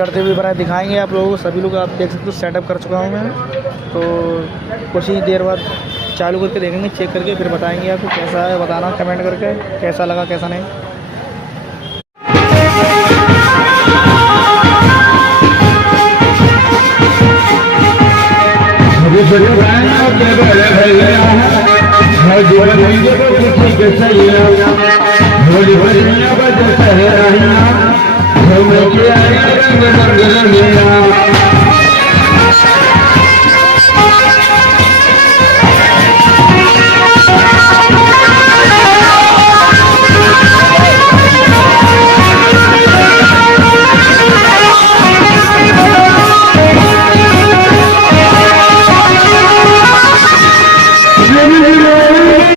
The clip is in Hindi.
चढ़ते हुए बनाए दिखाएंगे आप लोगों को। सभी लोग आप देख सकते हो सेटअप कर चुका हूँ मैं, तो कुछ ही देर बाद चालू करके देखेंगे, चेक करके फिर बताएंगे आपको कैसा है। बताना कमेंट करके कैसा लगा कैसा नहीं। भोली